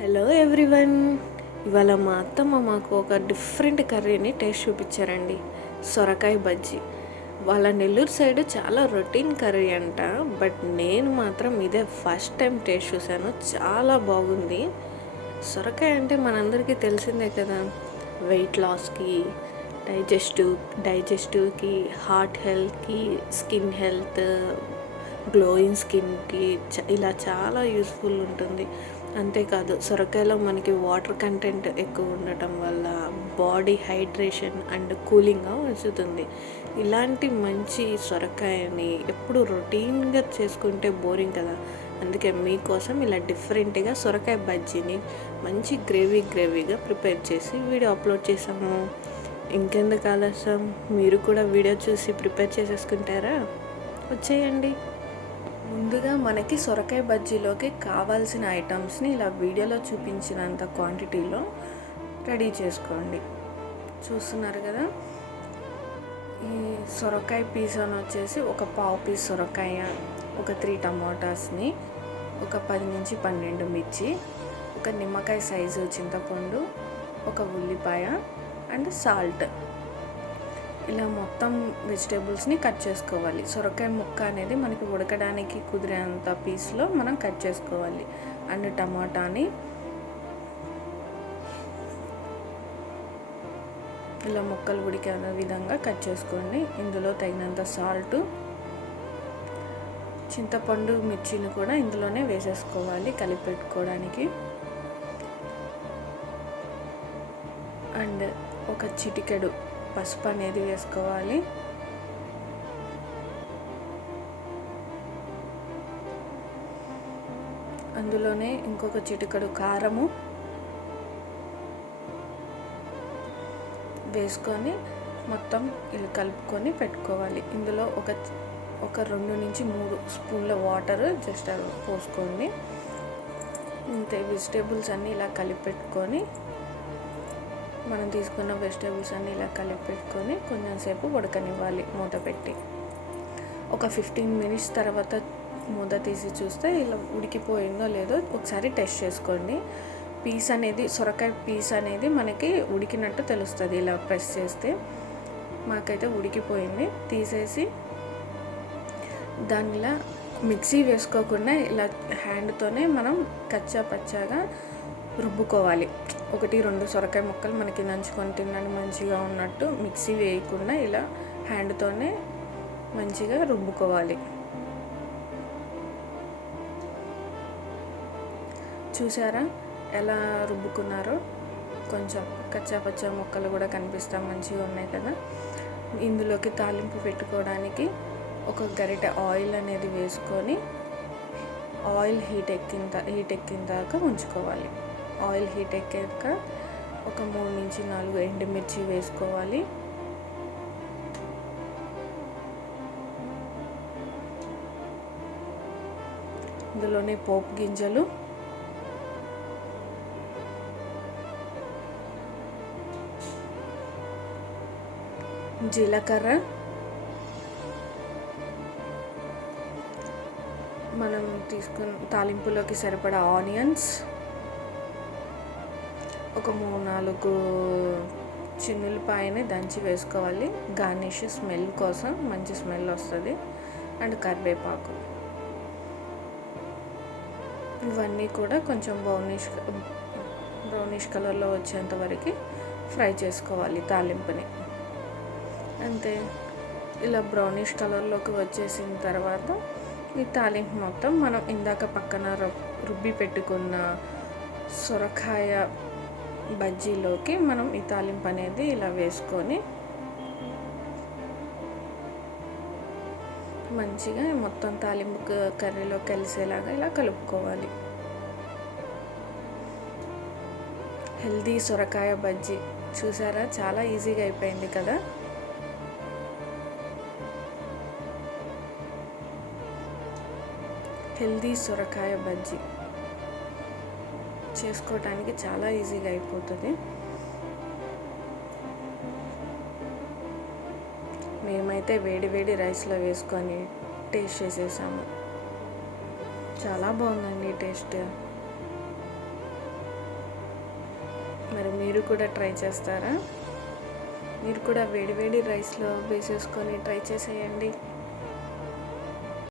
Hello everyone. ఇవాళ మా అత్తమ్మ మాకు ఒక డిఫరెంట్ కర్రీని టేస్ట్ చూపించారండి. సొరకాయ బజ్జీ. వాళ్ళ నెల్లూరు సైడ్ చాలా రొటీన్ కర్రీ అంట. బట్ నేను మాత్రం ఇదే ఫస్ట్ టైం టేస్ట్ చూశాను. చాలా బాగుంది. సొరకాయ అంటే మనందరికీ తెలిసిందే కదా, వెయిట్ లాస్కి, డైజెస్టివ్కి, హార్ట్ హెల్త్కి, స్కిన్ హెల్త్, గ్లోయింగ్ స్కిన్కి ఇలా చాలా యూస్ఫుల్ ఉంటుంది. అంతేకాదు సొరకాయలో మనకి వాటర్ కంటెంట్ ఎక్కువ ఉండటం వల్ల బాడీ హైడ్రేషన్ అండ్ కూలింగ్గా ఉంచుతుంది. ఇలాంటి మంచి సొరకాయని ఎప్పుడు రొటీన్గా చేసుకుంటే బోరింగ్ కదా. అందుకే మీకోసం ఇలా డిఫరెంట్గా సొరకాయ బజ్జీని మంచి గ్రేవీగా ప్రిపేర్ చేసి వీడియో అప్లోడ్ చేసాము. ఇంకెందుకు ఆలస్యం, మీరు కూడా వీడియో చూసి ప్రిపేర్ చేసేసుకుంటారా? వచ్చేయండి. ముందుగా మనకి సొరకాయ బజ్జీలోకి కావాల్సిన ఐటమ్స్ని ఇలా వీడియోలో చూపించినంత క్వాంటిటీలో రెడీ చేసుకోండి. చూస్తున్నారు కదా, ఈ సొరకాయ పీస్ అని వచ్చేసి ఒక పావు పీస్ సొరకాయ, ఒక 3 టమాటాస్ని, ఒక 10 నుంచి 12 మిర్చి, ఒక నిమ్మకాయ సైజు చింతపండు, ఒక ఉల్లిపాయ అండ్ సాల్ట్. ఇలా మొత్తం వెజిటేబుల్స్ని కట్ చేసుకోవాలి. సొరకాయ ముక్క అనేది మనకి ఉడకడానికి కుదిరేంత పీస్లో మనం కట్ చేసుకోవాలి. అండ్ టమాటాని ఇలా ముక్కలు ఉడికే విధంగా కట్ చేసుకోండి. ఇందులో తగినంత సాల్ట్, చింతపండు, మిర్చిని కూడా ఇందులోనే వేసేసుకోవాలి కలిపి పెట్టుకోవడానికి. అండ్ ఒక చిటికెడు పసుపు అనేది వేసుకోవాలి. అందులోనే ఇంకొక చిటికెడు కారము వేసుకొని మొత్తం ఇలా కలుపుకొని పెట్టుకోవాలి. ఇందులో ఒక 2 నుంచి 3 స్పూన్ల వాటర్ జస్ట్ పోసుకోండి. ఇంతే. వెజిటేబుల్స్ అన్నీ ఇలా కలిపి పెట్టుకొని, మనం తీసుకున్న వెజిటేబుల్స్ అన్నీ ఇలా కలిపి పెట్టుకొని కొంచెం సేపు ఉడకనివ్వాలి మూత పెట్టి. ఒక 15 మినిట్స్ తర్వాత మూత తీసి చూస్తే ఇలా ఉడికిపోయిందో లేదో ఒకసారి టెస్ట్ చేసుకోండి. సొరకాయ పీస్ అనేది మనకి ఉడికినట్టు తెలుస్తుంది ఇలా ప్రెస్ చేస్తే. మాకైతే ఉడికిపోయింది. తీసేసి దాన్ని ఇలా మిక్సీ వేసుకోకుండా ఇలా హ్యాండ్తోనే మనం కచ్చా పచ్చాగా రుబ్బుకోవాలి. 1-2 సొరకాయ ముక్కలు మనకి నంచుకొని తినడానికి మంచిగా ఉన్నట్టు మిక్సీ వేయకుండా ఇలా హ్యాండ్తోనే మంచిగా రుబ్బుకోవాలి. చూసారా ఎలా రుబ్బుకున్నారో? కొంచెం కచ్చా పచ్చా ముక్కలు కూడా కనిపిస్తా మంచిగా ఉన్నాయి కదా. ఇందులోకి తాలింపు పెట్టుకోవడానికి ఒక గరిటె ఆయిల్ అనేది వేసుకొని ఆయిల్ హీట్ ఎక్కిన దాకా ఉంచుకోవాలి. ఆయిల్ హీట్ ఎక్కాక ఒక 3 నుంచి 4 ఎండుమిర్చి వేసుకోవాలి. ఇందులోనే పోపు గింజలు, జీలకర్ర, మనం తీసుకున్న తాలింపులోకి సరిపడా ఆనియన్స్, ఒక 3-4 చిన్నులపాయని దంచి వేసుకోవాలి. గార్నిష్ స్మెల్ కోసం, మంచి స్మెల్ వస్తుంది. అండ్ కరివేపాకు. ఇవన్నీ కూడా కొంచెం బ్రౌనిష్ కలర్లో వచ్చేంత వరకు ఫ్రై చేసుకోవాలి తాలింపుని. అంతే. ఇలా బ్రౌనిష్ కలర్లోకి వచ్చేసిన తర్వాత ఈ తాలింపు మొత్తం మనం ఇందాక పక్కన రుబ్బి పెట్టుకున్న సొరకాయ బజ్జీలోకి మనం ఈ తాలింపు అనేది ఇలా వేసుకొని మంచిగా మొత్తం తాలింపు కర్రీలో కలిసేలాగా ఇలా కలుపుకోవాలి. హెల్దీ సొరకాయ బజ్జీ. చూసారా, చాలా ఈజీగా అయిపోయింది కదా. హెల్దీ సొరకాయ బజ్జీ చేసుకోవటానికి చాలా ఈజీగా అయిపోతుంది. మేమైతే వేడి రైస్లో వేసుకొని టేస్ట్ చేసేసాము. చాలా బాగుందండి టేస్ట్. మరి మీరు కూడా ట్రై చేస్తారా? మీరు కూడా వేడి వేడి రైస్లో వేసేసుకొని ట్రై చేసేయండి.